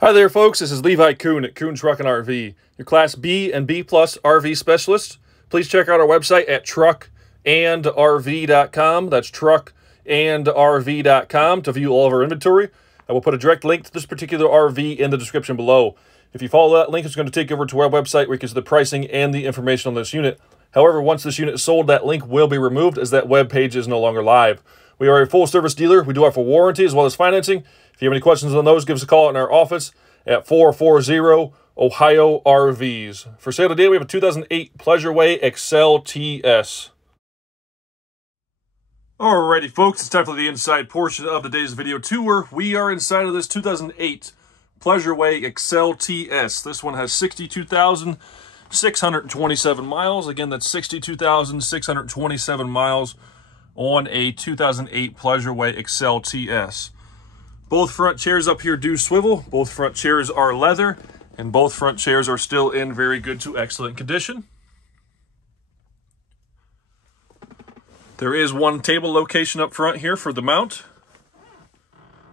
Hi there, folks. This is Levi Kuhn at Kuhn Truck and RV, your Class B and B Plus RV specialist. Please check out our website at truckandrv.com. That's truckandrv.com to view all of our inventory. I will put a direct link to this particular RV in the description below. If you follow that link, it's going to take you over to our website where you can see the pricing and the information on this unit. However, once this unit is sold, that link will be removed as that web page is no longer live. We are a full-service dealer. We do offer warranty as well as financing. If you have any questions on those, give us a call in our office at 440-OHIO-RVs. For sale today, we have a 2008 Pleasureway Excel TS. Alrighty, folks, it's time for the inside portion of the day's video tour. We are inside of this 2008 Pleasureway Excel TS. This one has 62,627 miles. Again, that's 62,627 miles on a 2008 Pleasureway Excel TS. Both front chairs up here do swivel. Both front chairs are leather, and both front chairs are still in very good to excellent condition. There is one table location up front here for the mount.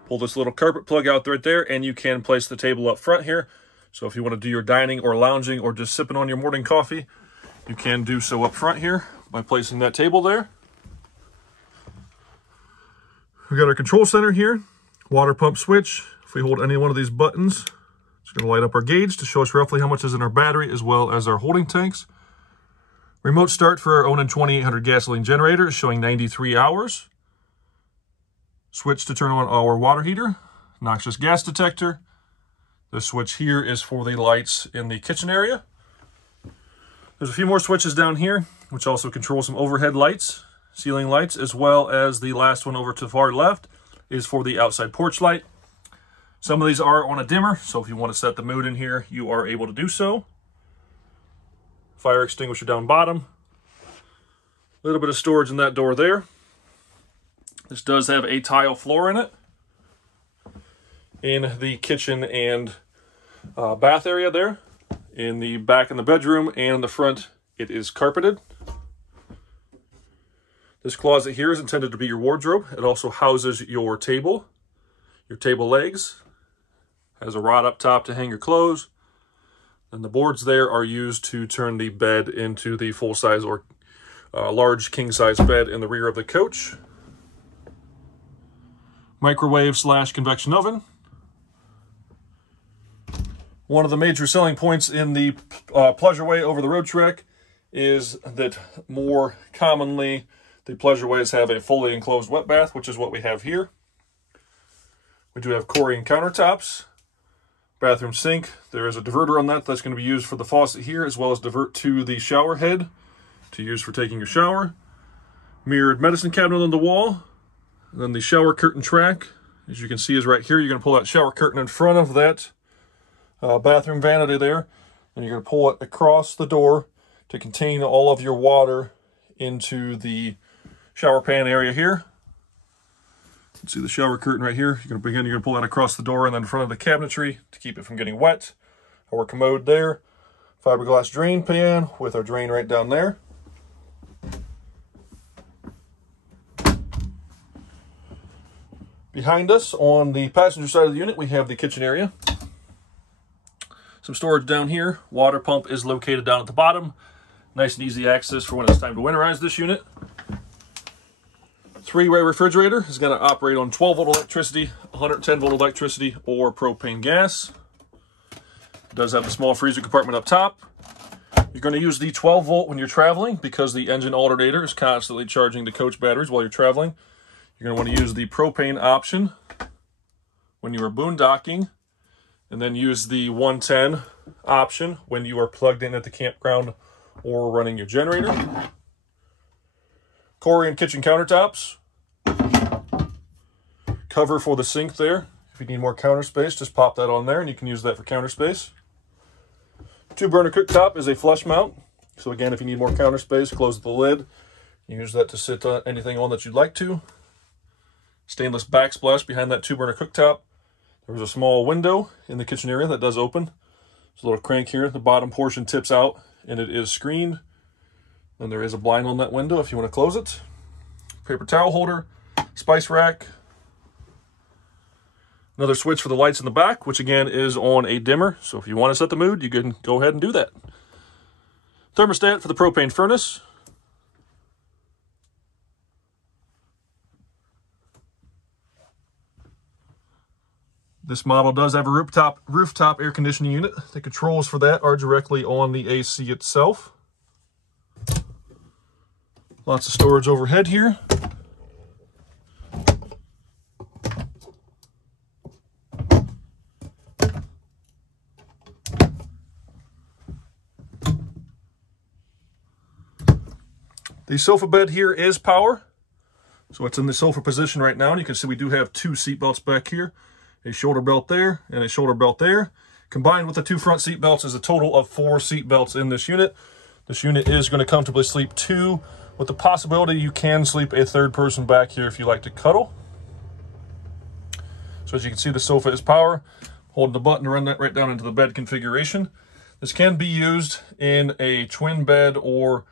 Pull this little carpet plug out right there, and you can place the table up front here. So if you want to do your dining or lounging or just sipping on your morning coffee, you can do so up front here by placing that table there. We got our control center here. Water pump switch. If we hold any one of these buttons, it's going to light up our gauge to show us roughly how much is in our battery as well as our holding tanks. Remote start for our Onan 2800 gasoline generator is showing 93 hours. Switch to turn on our water heater. Noxious gas detector. The switch here is for the lights in the kitchen area. There's a few more switches down here, which also control some overhead lights, ceiling lights, as well as the last one over to the far left is for the outside porch light. Some of these are on a dimmer, so if you want to set the mood in here, you are able to do so. Fire extinguisher down bottom. A little bit of storage in that door there. This does have a tile floor in it. In the kitchen and bath area there. In the back in the bedroom and the front, it is carpeted. This closet here is intended to be your wardrobe. It also houses your table legs. Has a rod up top to hang your clothes. And the boards there are used to turn the bed into the full-size or large king-size bed in the rear of the coach. Microwave / convection oven. One of the major selling points in the Pleasureway over-the-road Trek is that more commonly the Pleasureways have a fully enclosed wet bath, which is what we have here. We do have Corian countertops, bathroom sink. There is a diverter on that that's going to be used for the faucet here, as well as divert to the shower head to use for taking your shower. Mirrored medicine cabinet on the wall. And then the shower curtain track, as you can see, is right here. You're going to pull that shower curtain in front of that bathroom vanity there, and you're going to pull it across the door to contain all of your water into the shower pan area here. You can see the shower curtain right here. You're going to pull that across the door and then in front of the cabinetry to keep it from getting wet. Our commode there. Fiberglass drain pan with our drain right down there. Behind us on the passenger side of the unit, we have the kitchen area. Some storage down here. Water pump is located down at the bottom. Nice and easy access for when it's time to winterize this unit. Three-way refrigerator is going to operate on 12-volt electricity, 110-volt electricity, or propane gas. It does have a small freezer compartment up top. You're going to use the 12-volt when you're traveling because the engine alternator is constantly charging the coach batteries while you're traveling. You're going to want to use the propane option when you are boondocking, and then use the 110 option when you are plugged in at the campground or running your generator. Corian kitchen countertops. Cover for the sink there. If you need more counter space, just pop that on there and you can use that for counter space. 2-burner cooktop is a flush mount. So again, if you need more counter space, close the lid. Use that to sit anything on that you'd like to. Stainless backsplash behind that 2-burner cooktop. There's a small window in the kitchen area that does open. There's a little crank here. The bottom portion tips out and it is screened. And there is a blind on that window if you want to close it. Paper towel holder, spice rack, Another switch for the lights in the back, which again is on a dimmer. So if you want to set the mood, you can go ahead and do that. Thermostat for the propane furnace. This model does have a rooftop air conditioning unit. The controls for that are directly on the AC itself. Lots of storage overhead here. The sofa bed here is power. So it's in the sofa position right now. And you can see we do have 2 seat belts back here. A shoulder belt there and a shoulder belt there. Combined with the 2 front seat belts is a total of 4 seat belts in this unit. This unit is going to comfortably sleep 2, with the possibility you can sleep a 3rd person back here if you like to cuddle. So as you can see, the sofa is power. Holding the button to run that right down into the bed configuration. This can be used in a twin bed or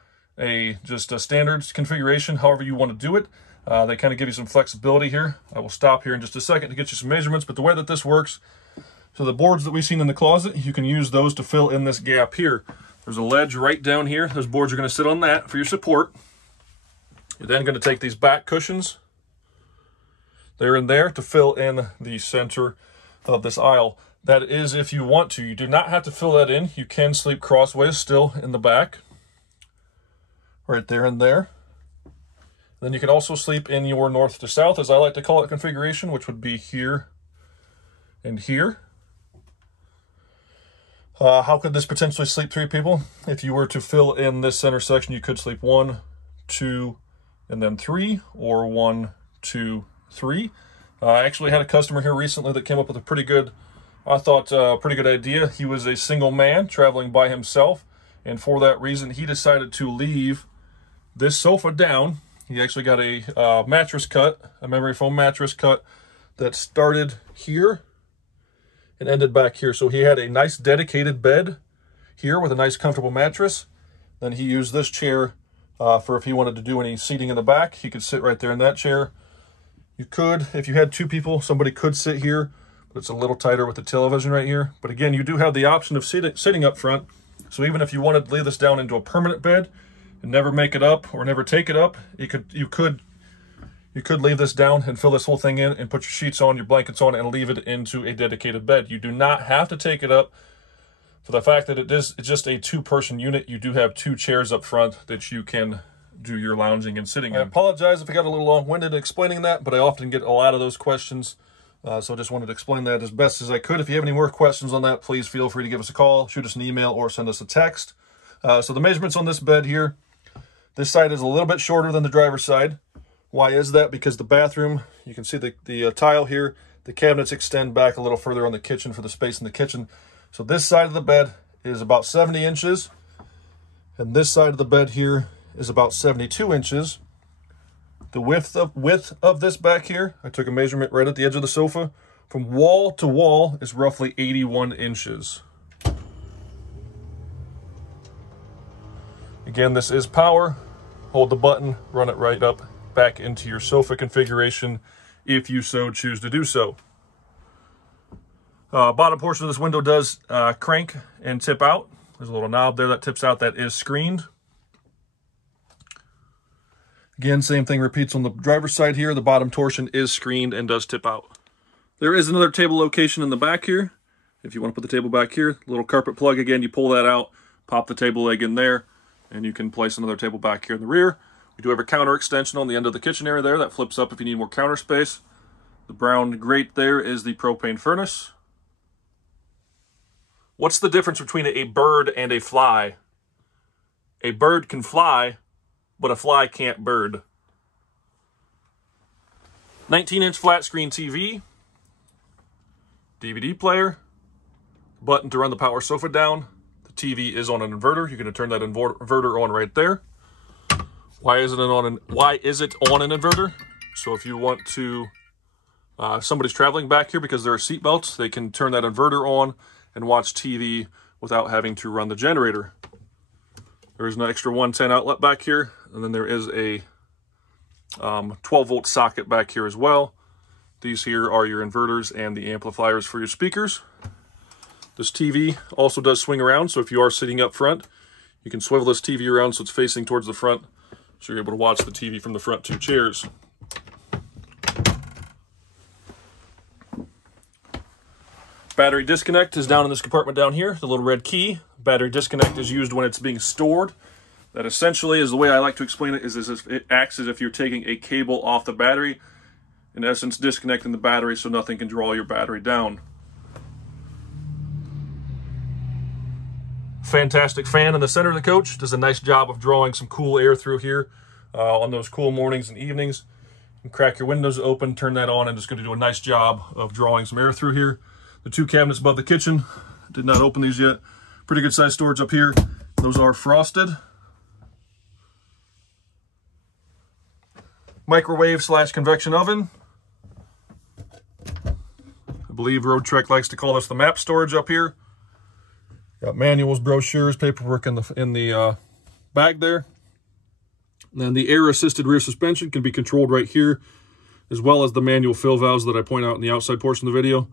just a standard configuration, however you want to do it. They kind of give you some flexibility here. I will stop here in just a second to get you some measurements, but the way that this works, so the boards that we've seen in the closet, you can use those to fill in this gap here. There's a ledge right down here. Those boards are going to sit on that for your support. You're then going to take these back cushions there and there to fill in the center of this aisle. That is if you want to. You do not have to fill that in. You can sleep crossways still in the back. Right there and there. Then you can also sleep in your north to south, as I like to call it, configuration, which would be here and here. How could this potentially sleep 3 people? If you were to fill in this center section, you could sleep 1, 2, and then 3, or 1, 2, 3. I actually had a customer here recently that came up with a pretty good, I thought, pretty good idea. He was a single man traveling by himself, and for that reason, he decided to leave this sofa down. He actually got a mattress cut, a memory foam mattress cut that started here and ended back here. So he had a nice dedicated bed here with a nice comfortable mattress. Then he used this chair for if he wanted to do any seating in the back. He could sit right there in that chair. You could, if you had 2 people, somebody could sit here, but it's a little tighter with the television right here. But again, you do have the option of sitting up front. So even if you wanted to lay this down into a permanent bed and never make it up or never take it up, you could leave this down and fill this whole thing in and put your sheets on, your blankets on, and leave it into a dedicated bed. You do not have to take it up. For the fact that it's just a 2-person unit, you do have 2 chairs up front that you can do your lounging and sitting in. I apologize if I got a little long-winded explaining that, but I often get a lot of those questions. So I just wanted to explain that as best as I could. If you have any more questions on that, please feel free to give us a call, shoot us an email, or send us a text. So the measurements on this bed here, this side is a little bit shorter than the driver's side. Why is that? Because the bathroom, you can see the tile here, the cabinets extend back a little further on the kitchen for the space in the kitchen. So this side of the bed is about 70 inches, and this side of the bed here is about 72 inches. The width of this back here, I took a measurement right at the edge of the sofa, from wall to wall is roughly 81 inches. Again, this is power. Hold the button, run it right up back into your sofa configuration if you so choose to do so. Bottom portion of this window does crank and tip out. There's a little knob there that tips out that is screened. Again, same thing repeats on the driver's side here. The bottom torsion is screened and does tip out. There is another table location in the back here. If you want to put the table back here, little carpet plug, again, you pull that out, pop the table leg in there, and you can place another table back here in the rear. We do have a counter extension on the end of the kitchen area there that flips up if you need more counter space. The brown grate there is the propane furnace. What's the difference between a bird and a fly? A bird can fly, but a fly can't bird. 19-inch flat screen TV, DVD player, button to run the power sofa down. The TV is on an inverter. You're going to turn that inverter on right there. Why is it on an inverter? So if you want to, somebody's traveling back here because there are seat belts, they can turn that inverter on and watch TV without having to run the generator. There's an extra 110 outlet back here, and then there is a 12-volt socket back here as well. These here are your inverters and the amplifiers for your speakers. This TV also does swing around, so if you are sitting up front, you can swivel this TV around so it's facing towards the front, so you're able to watch the TV from the front two chairs. Battery disconnect is down in this compartment down here, the little red key. Battery disconnect is used when it's being stored. That essentially is the way I like to explain it, is it acts as if you're taking a cable off the battery, in essence disconnecting the battery so nothing can draw your battery down. Fantastic fan in the center of the coach. Does a nice job of drawing some cool air through here on those cool mornings and evenings. You can crack your windows open, turn that on, and it's going to do a nice job of drawing some air through here. The two cabinets above the kitchen, did not open these yet. Pretty good size storage up here. Those are frosted. Microwave / convection oven. I believe Road Trek likes to call this the map storage up here. Got manuals, brochures, paperwork in the bag there. And then the air-assisted rear suspension can be controlled right here, as well as the manual fill valves that I point out in the outside portion of the video.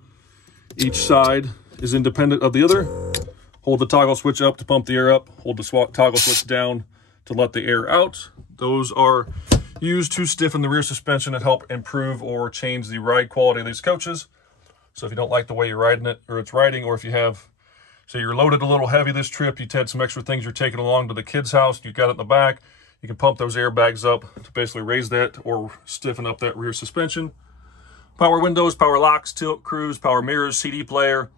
Each side is independent of the other. Hold the toggle switch up to pump the air up. Hold the toggle switch down to let the air out. Those are used to stiffen the rear suspension and help improve or change the ride quality of these coaches. So if you don't like the way you're riding it, or it's riding, or if you have, say you're loaded a little heavy this trip, you've had some extra things you're taking along to the kids' house, you've got it in the back, you can pump those airbags up to basically raise that or stiffen up that rear suspension. Power windows, power locks, tilt, cruise, power mirrors, CD player.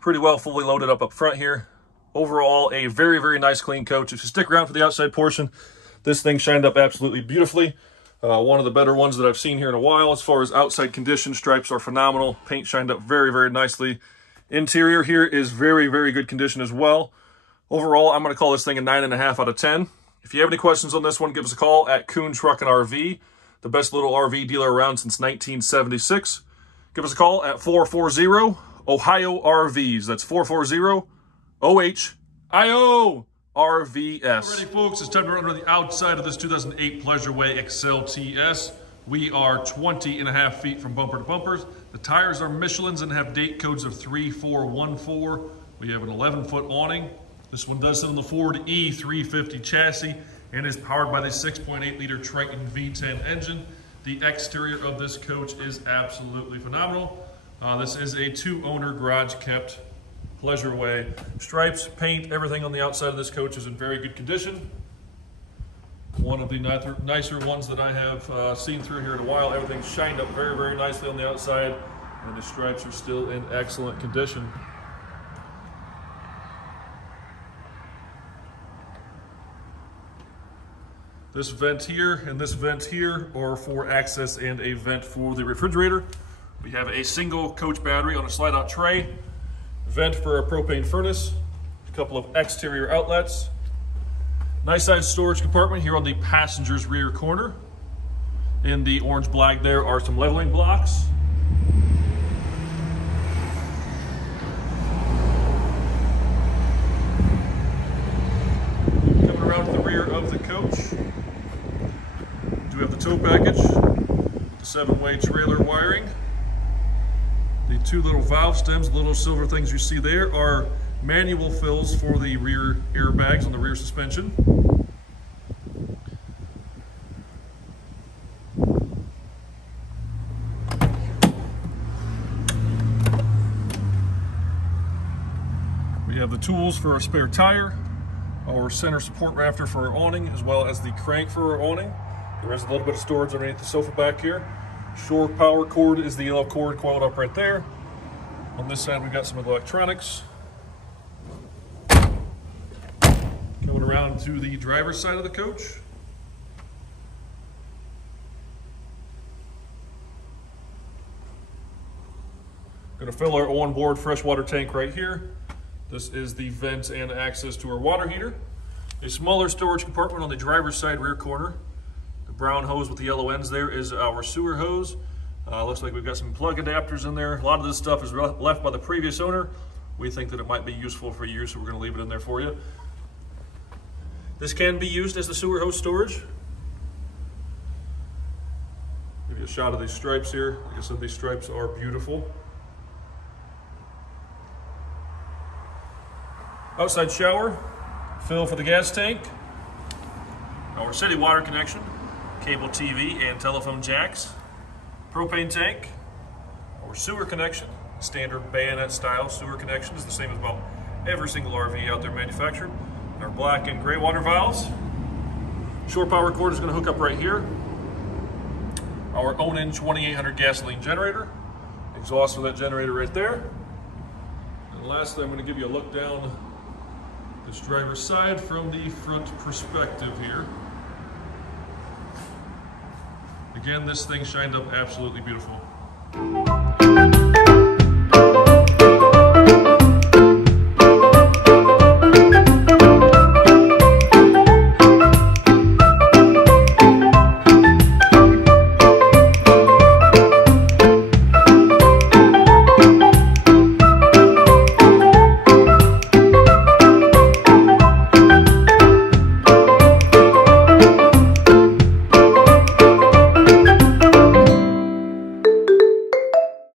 Pretty well fully loaded up front here. Overall, a very, very nice clean coach. If you stick around for the outside portion, this thing shined up absolutely beautifully. One of the better ones that I've seen here in a while. As far as outside condition, stripes are phenomenal. Paint shined up very, very nicely. Interior here is very, very good condition as well. Overall, I'm going to call this thing a 9.5 out of 10. If you have any questions on this one, give us a call at Kuhn Truck and RV, the best little RV dealer around since 1976. Give us a call at 440-OHIO-RVs. That's 440-OHIO-RVS. Alrighty, folks, it's time to run under the outside of this 2008 Pleasureway Excel TS. We are 20.5 feet from bumper to bumpers. The tires are Michelin's and have date codes of 3414. We have an 11-foot awning. This one does sit on the Ford E350 chassis and is powered by the 6.8-liter Triton V10 engine. The exterior of this coach is absolutely phenomenal. This is a 2-owner garage-kept Pleasureway. Stripes, paint, everything on the outside of this coach is in very good condition. One of the nicer ones that I have seen through here in a while. Everything's shined up very, very nicely on the outside, and the stripes are still in excellent condition. This vent here and this vent here are for access and a vent for the refrigerator. We have a single coach battery on a slide-out tray, vent for a propane furnace, a couple of exterior outlets. Nice size storage compartment here on the passenger's rear corner. In the orange black there are some leveling blocks. Coming around to the rear of the coach, we do have the tow package, the 7-way trailer wiring. The 2 little valve stems, the little silver things you see there, are manual fills for the rear airbags on the rear suspension. We have the tools for our spare tire, our center support rafter for our awning, as well as the crank for our awning. There is a little bit of storage underneath the sofa back here. Shore power cord is the yellow cord coiled up right there. On this side, we've got some electronics. Coming around to the driver's side of the coach. Going to fill our onboard freshwater tank right here. This is the vent and access to our water heater. A smaller storage compartment on the driver's side rear corner. The brown hose with the yellow ends there is our sewer hose. Looks like we've got some plug adapters in there. A lot of this stuff is left by the previous owner. We think that it might be useful for you, so we're going to leave it in there for you. This can be used as the sewer hose storage. We've Give you a shot of these stripes here. Like I said, these stripes are beautiful. Outside shower, fill for the gas tank. Our city water connection, cable TV and telephone jacks. Propane tank, our sewer connection, standard bayonet style sewer connection is the same as about every single RV out there manufactured. Our black and gray water valves. Shore power cord is going to hook up right here. Our Onan 2800 gasoline generator. Exhaust for that generator right there. And lastly, I'm going to give you a look down this driver's side from the front perspective here. Again, this thing shined up absolutely beautiful.